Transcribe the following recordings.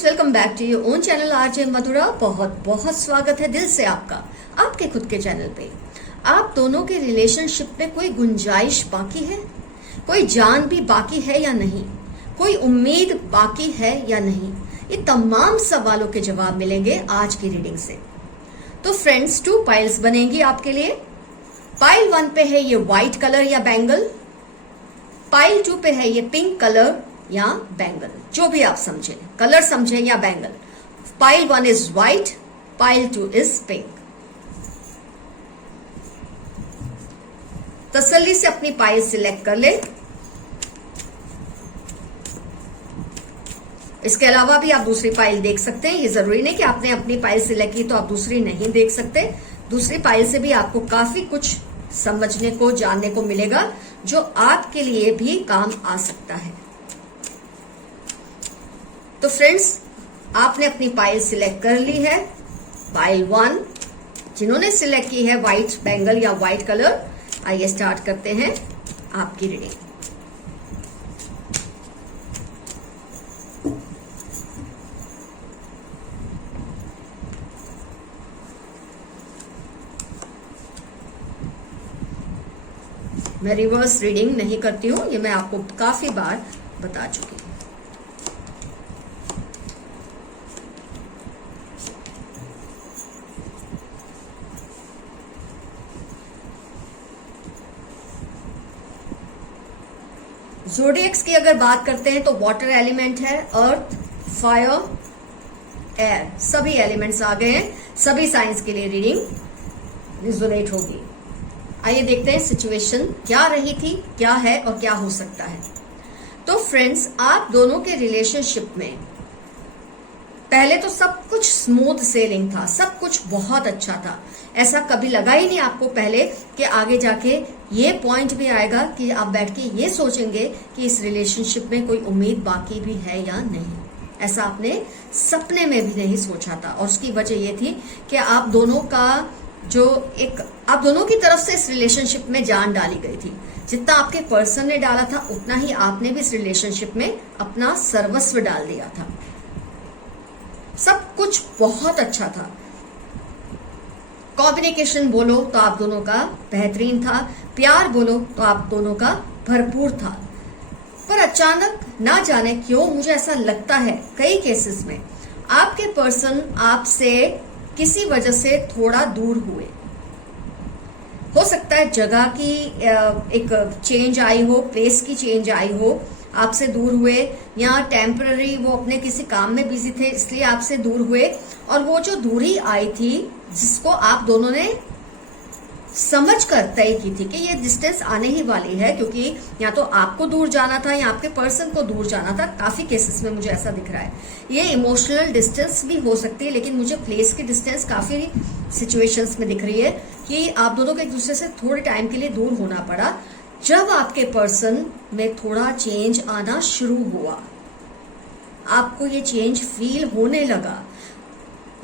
Friends, welcome back to your own channel RJ Madhura. बहुत बहुत स्वागत है दिल से आपका आपके खुद के चैनल पे। आप दोनों के रिलेशनशिप में कोई गुंजाइश बाकी है, कोई जान भी बाकी है या नहीं, कोई उम्मीद बाकी है या नहीं, ये तमाम सवालों के जवाब मिलेंगे आज की रीडिंग से। तो फ्रेंड्स, 2 पाइल्स बनेंगी आपके लिए। पाइल 1 पे है ये व्हाइट कलर या बैंगल, पाइल 2 पे है ये पिंक कलर या बैंगल, जो भी आप समझे, कलर समझे या bangle. Pile 1 is white, pile 2 is pink. तसल्ली से अपनी पाइल सिलेक्ट कर ले। इसके अलावा भी आप दूसरी पाइल देख सकते हैं। ये जरूरी नहीं कि आपने अपनी पाइल सिलेक्ट की तो आप दूसरी नहीं देख सकते। दूसरी पाइल से भी आपको काफी कुछ समझने को, जानने को मिलेगा, जो आपके लिए भी काम आ सकता है। तो फ्रेंड्स, आपने अपनी पाइल सिलेक्ट कर ली है। पाइल 1 जिन्होंने सिलेक्ट की है व्हाइट बैंगल या व्हाइट कलर, आइए स्टार्ट करते हैं आपकी रीडिंग। मैं रिवर्स रीडिंग नहीं करती हूं, ये मैं आपको काफी बार बता चुकी हूं। ज़ोडिएक्स की अगर बात करते हैं तो वाटर एलिमेंट है, अर्थ, फायर, एयर, सभी एलिमेंट्स आ गए हैं। सभी साइंस के लिए रीडिंग रिजोनेट होगी। आइए देखते हैं सिचुएशन क्या रही थी, क्या है और क्या हो सकता है। तो फ्रेंड्स, आप दोनों के रिलेशनशिप में पहले तो सब कुछ स्मूथ सेलिंग था, सब कुछ बहुत अच्छा था। ऐसा कभी लगा ही नहीं आपको पहले कि आगे जाके ये पॉइंट भी आएगा कि आप बैठ के ये सोचेंगे कि इस रिलेशनशिप में कोई उम्मीद बाकी भी है या नहीं। ऐसा आपने सपने में भी नहीं सोचा था। और उसकी वजह ये थी कि आप दोनों की तरफ से इस रिलेशनशिप में जान डाली गई थी। जितना आपके पर्सन ने डाला था, उतना ही आपने भी इस रिलेशनशिप में अपना सर्वस्व डाल दिया था। सब कुछ बहुत अच्छा था। कम्युनिकेशन बोलो तो आप दोनों का बेहतरीन था, प्यार बोलो तो आप दोनों का भरपूर था। पर अचानक ना जाने क्यों मुझे ऐसा लगता है कई केसेस में आपके पर्सन आपसे किसी वजह से थोड़ा दूर हुए। हो सकता है जगह की एक चेंज आई हो, प्लेस की चेंज आई हो, आपसे दूर हुए, या टेम्पररी वो अपने किसी काम में बिजी थे इसलिए आपसे दूर हुए। और वो जो दूरी आई थी, जिसको आप दोनों ने समझकर तय की थी कि ये डिस्टेंस आने ही वाली है, क्योंकि या तो आपको दूर जाना था या आपके पर्सन को दूर जाना था। काफी केसेस में मुझे ऐसा दिख रहा है। ये इमोशनल डिस्टेंस भी हो सकती है, लेकिन मुझे प्लेस की डिस्टेंस काफी सिचुएशंस में दिख रही है कि आप दोनों को एक दूसरे से थोड़े टाइम के लिए दूर होना पड़ा। जब आपके पर्सन में थोड़ा चेंज आना शुरू हुआ, आपको ये चेंज फील होने लगा।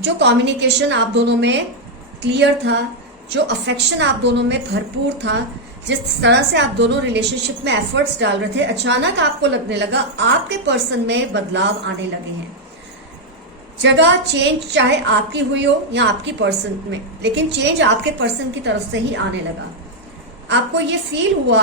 जो कम्युनिकेशन आप दोनों में क्लियर था, जो अफेक्शन आप दोनों में भरपूर था, जिस तरह से आप दोनों रिलेशनशिप में एफर्ट्स डाल रहे थे, अचानक आपको लगने लगा आपके पर्सन में बदलाव आने लगे हैं। जगह चेंज चाहे आपकी हुई हो या आपकी पर्सन में, लेकिन चेंज आपके पर्सन की तरफ से ही आने लगा। आपको ये फील हुआ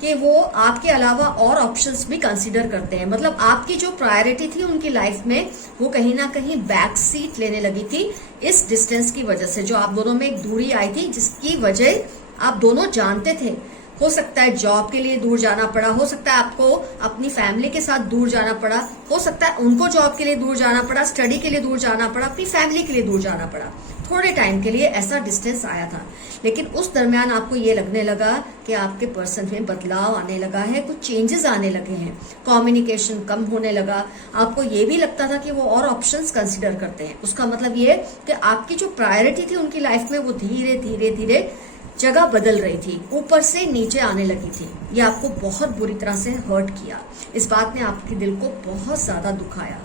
कि वो आपके अलावा और ऑप्शंस भी कंसीडर करते हैं। मतलब आपकी जो प्रायोरिटी थी उनकी लाइफ में, वो कहीं ना कहीं बैक सीट लेने लगी थी इस डिस्टेंस की वजह से, जो आप दोनों में एक दूरी आई थी, जिसकी वजह आप दोनों जानते थे। हो सकता है जॉब के लिए दूर जाना पड़ा, हो सकता है आपको अपनी फैमिली के साथ दूर जाना पड़ा, हो सकता है उनको जॉब के लिए दूर जाना पड़ा, स्टडी के लिए दूर जाना पड़ा, अपनी फैमिली के लिए दूर जाना पड़ा। थोड़े टाइम के लिए ऐसा डिस्टेंस आया था, लेकिन उस दरमियान आपको ये लगने लगा कि आपके पर्सन में बदलाव आने लगा है, कुछ चेंजेस आने लगे हैं, कम्युनिकेशन कम होने लगा। आपको ये भी लगता था कि वो और ऑप्शंस कंसीडर करते हैं। उसका मतलब ये कि आपकी जो प्रायोरिटी थी उनकी लाइफ में, वो धीरे धीरे धीरे जगह बदल रही थी, ऊपर से नीचे आने लगी थी। ये आपको बहुत बुरी तरह से हर्ट किया। इस बात ने आपके दिल को बहुत ज्यादा दुखाया।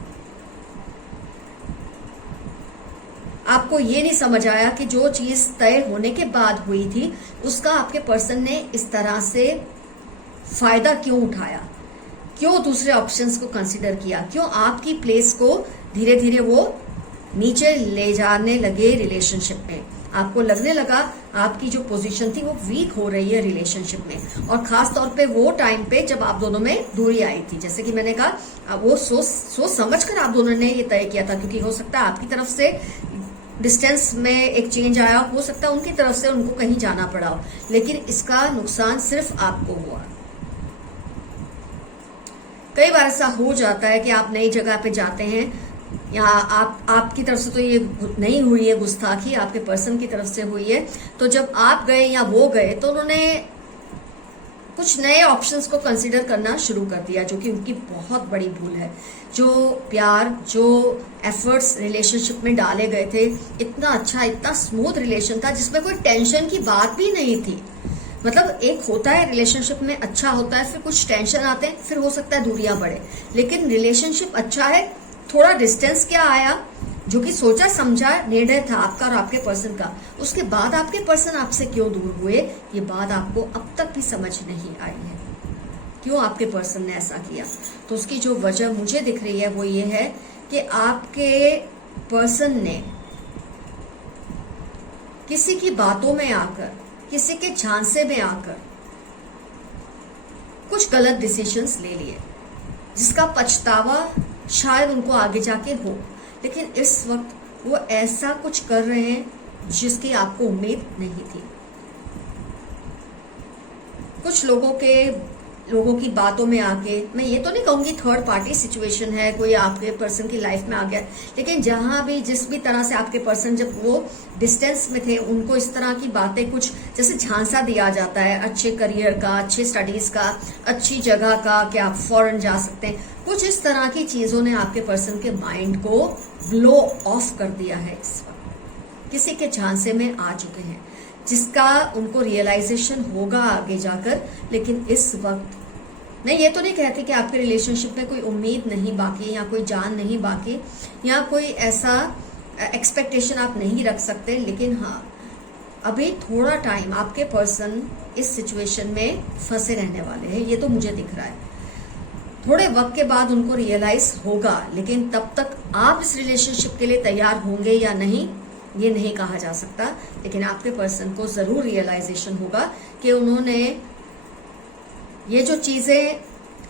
आपको ये नहीं समझ आया कि जो चीज तय होने के बाद हुई थी, उसका आपके पर्सन ने इस तरह से फायदा क्यों उठाया, क्यों दूसरे ऑप्शंस को कंसीडर किया, क्यों आपकी प्लेस को धीरे धीरे वो नीचे ले जाने लगे रिलेशनशिप में। आपको लगने लगा आपकी जो पोजीशन थी वो वीक हो रही है रिलेशनशिप में, और खास तौर पे वो टाइम पे जब आप दोनों में दूरी आई थी। जैसे कि मैंने कहा, वो सोच समझ कर आप दोनों ने ये तय किया था, क्योंकि हो सकता है आपकी तरफ से डिस्टेंस में एक चेंज आया, हो सकता है उनकी तरफ से उनको कहीं जाना पड़ा हो, लेकिन इसका नुकसान सिर्फ आपको हुआ। कई बार ऐसा हो जाता है कि आप नई जगह पे जाते हैं, या आपकी तरफ से तो ये नहीं हुई है गुस्ताखी, आपके पर्सन की तरफ से हुई है। तो जब आप गए या वो गए तो उन्होंने कुछ नए ऑप्शंस को कंसीडर करना शुरू कर दिया, जो कि उनकी बहुत बड़ी भूल है। जो प्यार, जो एफर्ट्स रिलेशनशिप में डाले गए थे, इतना अच्छा, इतना स्मूथ रिलेशन था जिसमें कोई टेंशन की बात भी नहीं थी। मतलब एक होता है रिलेशनशिप में, अच्छा होता है, फिर कुछ टेंशन आते हैं, फिर हो सकता है दूरियां बढ़े, लेकिन रिलेशनशिप अच्छा है। थोड़ा डिस्टेंस क्या आया, जो कि सोचा समझा निर्णय था आपका और आपके पर्सन का, उसके बाद आपके पर्सन आपसे क्यों दूर हुए, ये बात आपको अब तक भी समझ नहीं आई है, क्यों आपके पर्सन ने ऐसा किया। तो उसकी जो वजह मुझे दिख रही है वो ये है कि आपके पर्सन ने किसी की बातों में आकर, किसी के झांसे में आकर कुछ गलत डिसीजंस ले लिए, जिसका पछतावा शायद उनको आगे जाके हो, लेकिन इस वक्त वो ऐसा कुछ कर रहे हैं जिसकी आपको उम्मीद नहीं थी। कुछ लोगों की बातों में आके, मैं ये तो नहीं कहूंगी थर्ड पार्टी सिचुएशन है, कोई आपके पर्सन की लाइफ में आ गया, लेकिन जहां भी जिस भी तरह से आपके पर्सन जब वो डिस्टेंस में थे, उनको इस तरह की बातें, कुछ जैसे झांसा दिया जाता है अच्छे करियर का, अच्छे स्टडीज का, अच्छी जगह का, कि आप फॉरेन जा सकते हैं, कुछ इस तरह की चीजों ने आपके पर्सन के माइंड को ब्लो ऑफ कर दिया है। इस वक्त किसी के झांसे में आ चुके हैं, जिसका उनको रियलाइजेशन होगा आगे जाकर, लेकिन इस वक्त मैं ये तो नहीं कहती कि आपके रिलेशनशिप में कोई उम्मीद नहीं बाकी, या कोई जान नहीं बाकी, या कोई ऐसा एक्सपेक्टेशन आप नहीं रख सकते, लेकिन हाँ, अभी थोड़ा टाइम आपके पर्सन इस सिचुएशन में फंसे रहने वाले हैं, ये तो मुझे दिख रहा है। थोड़े वक्त के बाद उनको रियलाइज होगा, लेकिन तब तक आप इस रिलेशनशिप के लिए तैयार होंगे या नहीं, ये नहीं कहा जा सकता। लेकिन आपके पर्सन को जरूर रियलाइजेशन होगा कि उन्होंने ये जो चीजें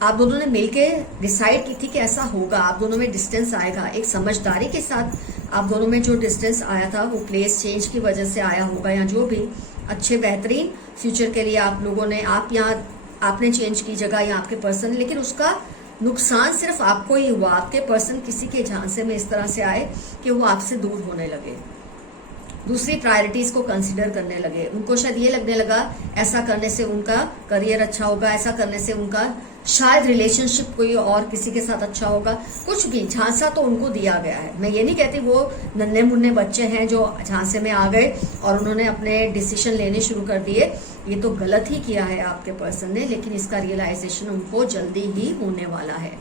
आप दोनों ने मिलके डिसाइड की थी कि ऐसा होगा, आप दोनों में डिस्टेंस आएगा, एक समझदारी के साथ आप दोनों में जो डिस्टेंस आया था वो प्लेस चेंज की वजह से आया होगा, या जो भी अच्छे बेहतरीन फ्यूचर के लिए आप लोगों ने, आपने चेंज की जगह या आपके पर्सन, लेकिन उसका नुकसान सिर्फ आपको ही हुआ। आपके पर्सन किसी के झांसे में इस तरह से आए कि वो आपसे दूर होने लगे, दूसरी प्रायोरिटीज को कंसीडर करने लगे। उनको शायद ये लगने लगा ऐसा करने से उनका करियर अच्छा होगा, ऐसा करने से उनका शायद रिलेशनशिप कोई और किसी के साथ अच्छा होगा, कुछ भी झांसा तो उनको दिया गया है। मैं ये नहीं कहती वो नन्हे मुन्ने बच्चे हैं जो झांसे में आ गए और उन्होंने अपने डिसीजन लेने शुरू कर दिए, ये तो गलत ही किया है आपके पर्सन ने, लेकिन इसका रियलाइजेशन उनको जल्दी ही होने वाला है।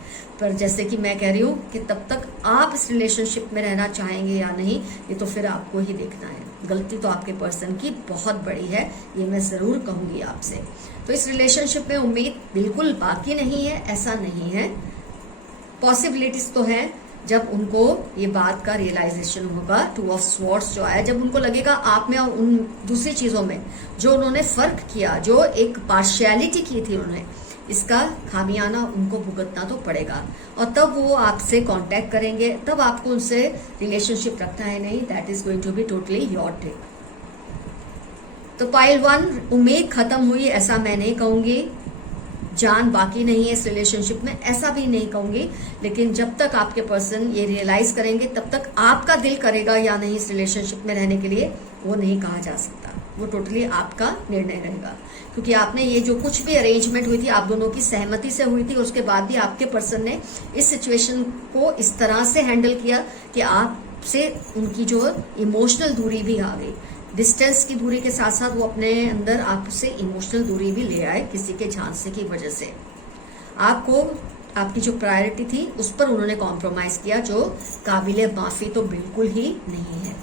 पर जैसे कि मैं कह रही हूँ कि तब तक आप इस रिलेशनशिप में रहना चाहेंगे या नहीं, ये तो फिर आपको ही देखना है। गलती तो आपके पर्सन की बहुत बड़ी है, ये मैं जरूर कहूंगी आपसे। तो इस रिलेशनशिप में उम्मीद बिल्कुल बाकी नहीं है, ऐसा नहीं है। पॉसिबिलिटीज तो है, जब उनको ये बात का रियलाइजेशन होगा, टू ऑफ स्वॉर्ड्स जो आया, जब उनको लगेगा आप में और उन दूसरी चीजों में जो उन्होंने फर्क किया, जो एक पार्शियलिटी की थी उन्होंने, इसका खामियाना उनको भुगतना तो पड़ेगा, और तब वो आपसे कांटेक्ट करेंगे, तब आपको उनसे रिलेशनशिप रखना है नहीं, that is going to be totally your take. तो पाइल 1, उम्मीद खत्म हुई ऐसा मैं नहीं कहूंगी, जान बाकी नहीं है इस रिलेशनशिप में ऐसा भी नहीं कहूंगी, लेकिन जब तक आपके पर्सन ये रियलाइज करेंगे तब तक आपका दिल करेगा या नहीं इस रिलेशनशिप में रहने के लिए, वो नहीं कहा जा सकता। वो टोटली आपका निर्णय रहेगा, क्योंकि आपने ये जो कुछ भी अरेंजमेंट हुई थी, आप दोनों की सहमति से हुई थी, उसके बाद भी आपके पर्सन ने इस सिचुएशन को इस तरह से हैंडल किया कि आपसे उनकी जो इमोशनल दूरी भी आ गई। डिस्टेंस की दूरी के साथ साथ वो अपने अंदर आपसे इमोशनल दूरी भी ले आए किसी के झांसे की वजह से। आपको आपकी जो प्रायोरिटी थी उस पर उन्होंने कॉम्प्रोमाइज किया, जो काबिले माफी तो बिल्कुल ही नहीं है।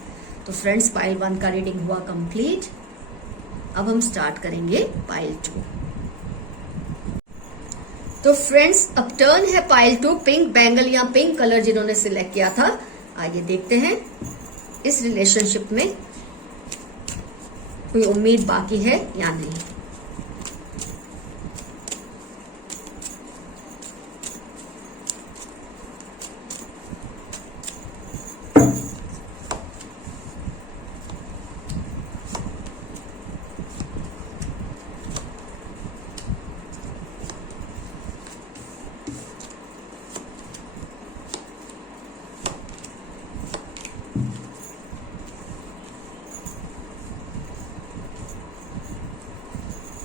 तो फ्रेंड्स, पाइल 1 का रीडिंग हुआ कंप्लीट। अब हम स्टार्ट करेंगे पाइल 2। तो फ्रेंड्स अब टर्न है पाइल टू पिंक बैंगल या पिंक कलर जिन्होंने सिलेक्ट किया था। आइए देखते हैं इस रिलेशनशिप में कोई उम्मीद बाकी है या नहीं।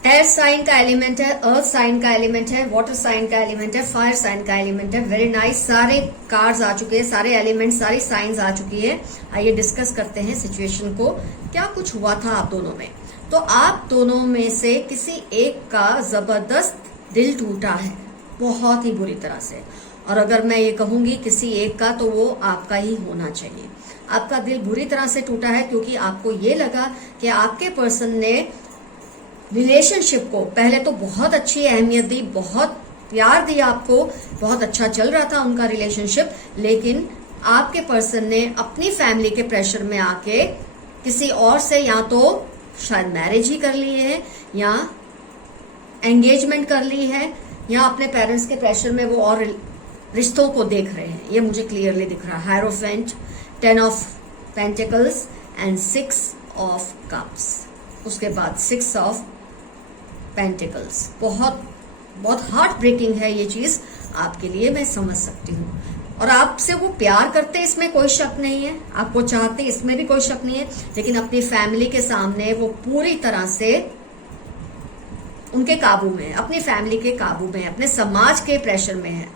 एयर साइन का एलिमेंट है, अर्थ साइन का एलिमेंट है, वाटर साइन का एलिमेंट है, फायर साइन का एलिमेंट है। वेरी नाइस, सारे कार्ड्स आ चुके हैं, सारे एलिमेंट, सारी साइंस आ चुकी है। आइए डिस्कस करते हैं सिचुएशन को, क्या कुछ हुआ था आप दोनों में। तो आप दोनों में से किसी एक का जबरदस्त दिल टूटा है, बहुत ही बुरी तरह से। और अगर मैं ये कहूंगी किसी एक का, तो वो आपका ही होना चाहिए। आपका दिल बुरी तरह से टूटा है क्योंकि आपको ये लगा कि आपके पर्सन ने रिलेशनशिप को पहले तो बहुत अच्छी अहमियत दी, बहुत प्यार दिया आपको, बहुत अच्छा चल रहा था उनका रिलेशनशिप, लेकिन आपके पर्सन ने अपनी फैमिली के प्रेशर में आके किसी और से या तो शायद मैरिज ही कर ली है या एंगेजमेंट कर ली है, या अपने पेरेंट्स के प्रेशर में वो और रिश्तों को देख रहे हैं। ये मुझे क्लियरली दिख रहा है। Hierophant, 10 of pentacles and 6 of cups, उसके बाद 6 ऑफ पेंटिकल्स। बहुत बहुत हार्ट ब्रेकिंग है ये चीज आपके लिए, मैं समझ सकती हूँ। और आपसे वो प्यार करते, इसमें कोई शक नहीं है, आपको चाहते, इसमें भी कोई शक नहीं है, लेकिन अपनी फैमिली के सामने वो पूरी तरह से उनके काबू में है, अपनी फैमिली के काबू में है, अपने समाज के प्रेशर में है,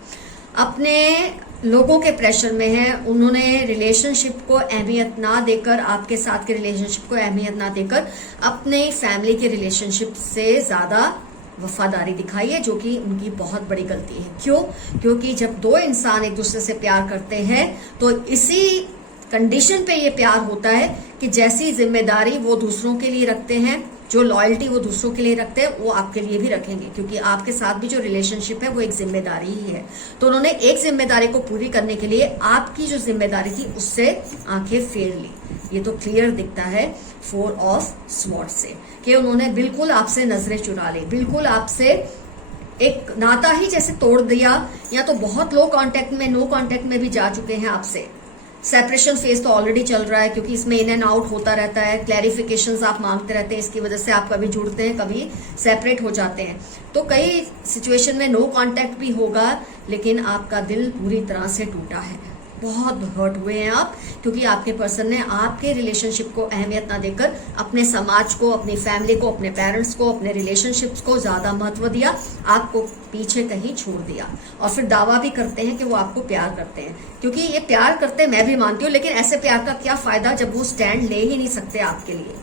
अपने लोगों के प्रेशर में है। उन्होंने रिलेशनशिप को अहमियत ना देकर, आपके साथ के रिलेशनशिप को अहमियत ना देकर, अपने फैमिली के रिलेशनशिप से ज्यादा वफादारी दिखाई है, जो कि उनकी बहुत बड़ी गलती है। क्यों? क्योंकि जब दो इंसान एक दूसरे से प्यार करते हैं तो इसी कंडीशन पे ये प्यार होता है कि जैसी जिम्मेदारी वो दूसरों के लिए रखते हैं, जो लॉयल्टी वो दूसरों के लिए रखते हैं, वो आपके लिए भी रखेंगे, क्योंकि आपके साथ भी जो रिलेशनशिप है वो एक जिम्मेदारी ही है। तो उन्होंने एक जिम्मेदारी को पूरी करने के लिए आपकी जो जिम्मेदारी थी उससे आंखें फेर ली। ये तो क्लियर दिखता है 4 ऑफ स्वॉर्ड से कि उन्होंने बिल्कुल आपसे नजरें चुरा ली, बिल्कुल आपसे एक नाता ही जैसे तोड़ दिया, या तो बहुत लो कांटेक्ट में, नो कांटेक्ट में भी जा चुके हैं आपसे। सेपरेशन फेज तो ऑलरेडी चल रहा है, क्योंकि इसमें इन एंड आउट होता रहता है, क्लैरिफिकेशंस आप मांगते रहते हैं, इसकी वजह से आप कभी जुड़ते हैं, कभी सेपरेट हो जाते हैं। तो कई सिचुएशन में नो कांटेक्ट भी होगा, लेकिन आपका दिल पूरी तरह से टूटा है, बहुत हर्ट हुए हैं आप, क्योंकि आपके पर्सन ने आपके रिलेशनशिप को अहमियत ना देकर अपने समाज को, अपनी फैमिली को, अपने पेरेंट्स को, अपने रिलेशनशिप्स को ज्यादा महत्व दिया, आपको पीछे कहीं छोड़ दिया। और फिर दावा भी करते हैं कि वो आपको प्यार करते हैं, क्योंकि ये प्यार करते हैं, मैं भी मानती हूँ, लेकिन ऐसे प्यार का क्या फायदा जब वो स्टैंड ले ही नहीं सकते आपके लिए।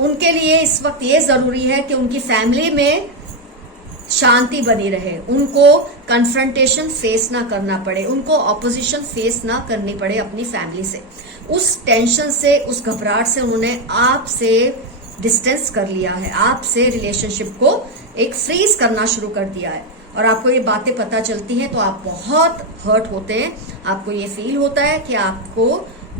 उनके लिए इस वक्त ये जरूरी है कि उनकी फैमिली में शांति बनी रहे, उनको कन्फ्रंटेशन फेस ना करना पड़े, उनको ऑपोजिशन फेस ना करनी पड़े अपनी फैमिली से। उस टेंशन से, उस घबराहट से उन्होंने आपसे डिस्टेंस कर लिया है, आपसे रिलेशनशिप को एक फ्रीज करना शुरू कर दिया है। और आपको ये बातें पता चलती हैं तो आप बहुत हर्ट होते हैं, आपको ये फील होता है कि आपको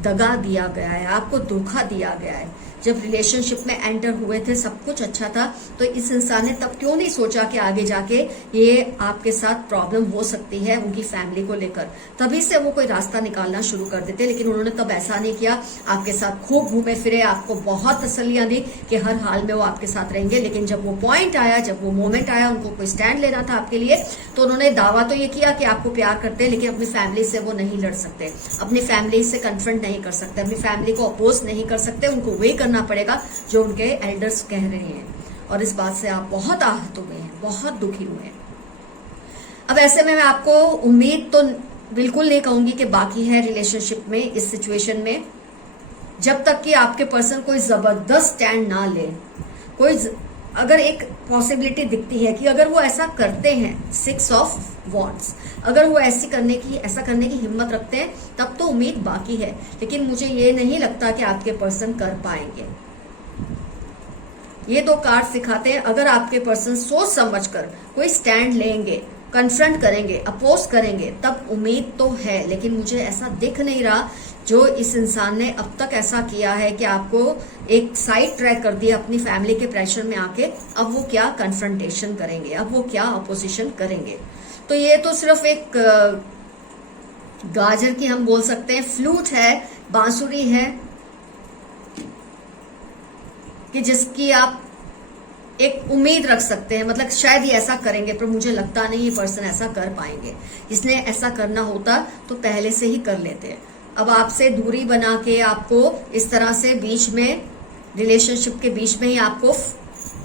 दगा दिया गया है, आपको धोखा दिया गया है। जब रिलेशनशिप में एंटर हुए थे सब कुछ अच्छा था, तो इस इंसान ने तब क्यों नहीं सोचा कि आगे जाके ये आपके साथ प्रॉब्लम हो सकती है उनकी फैमिली को लेकर, तभी से वो कोई रास्ता निकालना शुरू कर देते। लेकिन उन्होंने तब ऐसा नहीं किया, आपके साथ खूब घूमे फिरे, आपको बहुत तसल्लियां दी कि हर हाल में वो आपके साथ रहेंगे। लेकिन जब वो पॉइंट आया, जब वो मोमेंट आया, उनको कोई स्टैंड लेना था आपके लिए, तो उन्होंने दावा तो ये किया कि आपको प्यार करते हैं, लेकिन अपनी फैमिली से वो नहीं लड़ सकते, अपनी फैमिली से कन्फ्रंट नहीं कर सकते, अपनी फैमिली को अपोज नहीं कर सकते, उनको वही करना पड़ेगा जो उनके एल्डर्स कह रहे हैं। और इस बात से आप बहुत आहत हुए हैं, बहुत दुखी हुए हैं। अब ऐसे में मैं आपको उम्मीद तो बिल्कुल नहीं कहूंगी कि बाकी है रिलेशनशिप में, इस सिचुएशन में, जब तक कि आपके पर्सन कोई जबरदस्त स्टैंड ना ले। कोई अगर एक पॉसिबिलिटी दिखती है कि अगर वो ऐसा करते हैं, 6 ऑफ वॉन्ड्स, अगर वो ऐसा करने की हिम्मत रखते हैं, तब तो उम्मीद बाकी है। लेकिन मुझे ये नहीं लगता कि आपके पर्सन कर पाएंगे। ये दो कार्ड सिखाते हैं अगर आपके पर्सन सोच समझकर कोई स्टैंड लेंगे, कन्फ्रंट करेंगे, अपोज करेंगे, तब उम्मीद तो है। लेकिन मुझे ऐसा दिख नहीं रहा जो इस इंसान ने अब तक ऐसा किया है कि आपको एक साइड ट्रैक कर दिया अपनी फैमिली के प्रेशर में आके। अब वो क्या कन्फ्रंटेशन करेंगे, अब वो क्या अपोजिशन करेंगे। तो ये तो सिर्फ एक गाजर की हम बोल सकते हैं फ्लूट है, बांसुरी है कि जिसकी आप एक उम्मीद रख सकते हैं। मतलब शायद ये ऐसा करेंगे, पर मुझे लगता नहीं ये पर्सन ऐसा कर पाएंगे। इसने ऐसा करना होता तो पहले से ही कर लेते। अब आपसे दूरी बना के आपको इस तरह से बीच में, रिलेशनशिप के बीच में ही आपको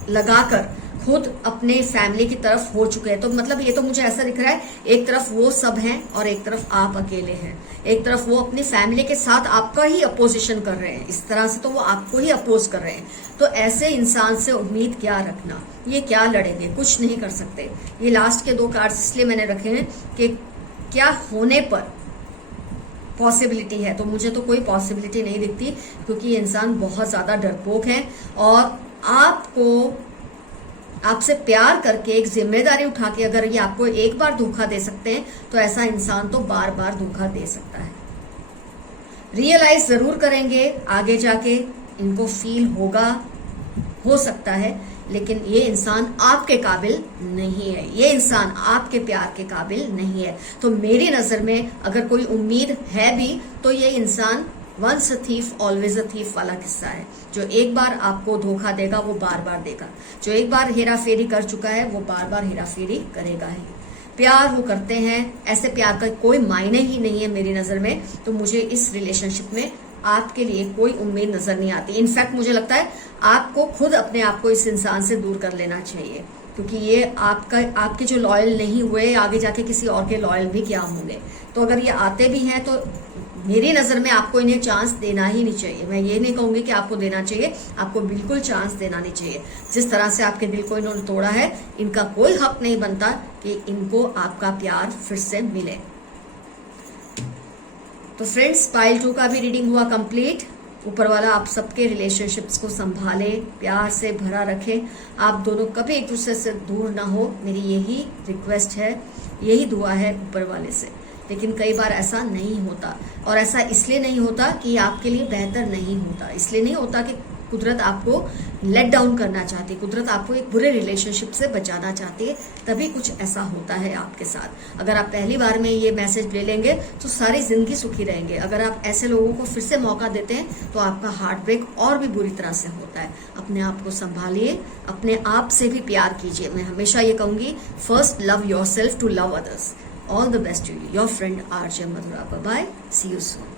लगाकर खुद अपने फैमिली की तरफ हो चुके हैं। तो मतलब ये तो मुझे ऐसा दिख रहा है, एक तरफ वो सब हैं और एक तरफ आप अकेले हैं। एक तरफ वो अपनी फैमिली के साथ आपका ही अपोजिशन कर रहे हैं, इस तरह से तो वो आपको ही अपोज कर रहे हैं। तो ऐसे इंसान से उम्मीद क्या रखना, ये क्या लड़ेंगे, कुछ नहीं कर सकते। ये लास्ट के दो कार्ड्स इसलिए मैंने रखे हैं कि क्या होने पर पॉसिबिलिटी है। तो मुझे तो कोई पॉसिबिलिटी नहीं दिखती, क्योंकि ये इंसान बहुत ज्यादा डरपोक है और आपसे प्यार करके एक जिम्मेदारी उठा के अगर ये आपको एक बार धोखा दे सकते हैं, तो ऐसा इंसान तो बार बार धोखा दे सकता है। रियलाइज जरूर करेंगे आगे जाके, इनको फील होगा, हो सकता है, लेकिन ये इंसान आपके काबिल नहीं है, ये इंसान आपके प्यार के काबिल नहीं है। तो मेरी नजर में अगर कोई उम्मीद है भी, तो ये इंसान once a thief always a thief वाला किस्सा है। जो एक बार आपको धोखा देगा वो बार बार देगा, जो एक बार हेरा फेरी कर चुका है वो बार बार हेरा फेरी करेगा ही। प्यार वो करते हैं, ऐसे प्यार का कोई मायने ही नहीं है मेरी नजर में। तो मुझे इस रिलेशनशिप में आपके लिए कोई उम्मीद नजर नहीं आती। इनफैक्ट मुझे लगता है आपको खुद अपने आप को इस इंसान से दूर कर लेना चाहिए, क्योंकि ये आपके जो लॉयल नहीं हुए, आगे जाके किसी और के लॉयल भी क्या होंगे। तो अगर ये आते भी हैं तो मेरी नजर में आपको इन्हें चांस देना ही नहीं चाहिए। मैं ये नहीं कहूंगी कि आपको देना चाहिए, आपको बिल्कुल चांस देना नहीं चाहिए। जिस तरह से आपके दिल को इन्होंने तोड़ा है, इनका कोई हक नहीं बनता कि इनको आपका प्यार फिर से मिले। तो फ्रेंड्स, पाइल 2 का भी रीडिंग हुआ कंप्लीट। ऊपर वाला आप सबके रिलेशनशिप्स को संभाले, प्यार से भरा रखे, आप दोनों कभी एक दूसरे से दूर ना हो, मेरी यही रिक्वेस्ट है, यही दुआ है ऊपर वाले से। लेकिन कई बार ऐसा नहीं होता, और ऐसा इसलिए नहीं होता कि आपके लिए बेहतर नहीं होता, इसलिए नहीं होता कि कुदरत आपको लेट डाउन करना चाहती है, कुदरत आपको एक बुरे रिलेशनशिप से बचाना चाहती है, तभी कुछ ऐसा होता है आपके साथ। अगर आप पहली बार में ये मैसेज ले लेंगे तो सारी जिंदगी सुखी रहेंगे। अगर आप ऐसे लोगों को फिर से मौका देते हैं तो आपका हार्ट ब्रेक और भी बुरी तरह से होता है। अपने आप को संभालिए, अपने आप से भी प्यार कीजिए। मैं हमेशा ये कहूंगी, first love yourself to love others. All the best to you. Your friend RJ Madhura. Bye bye. See you soon.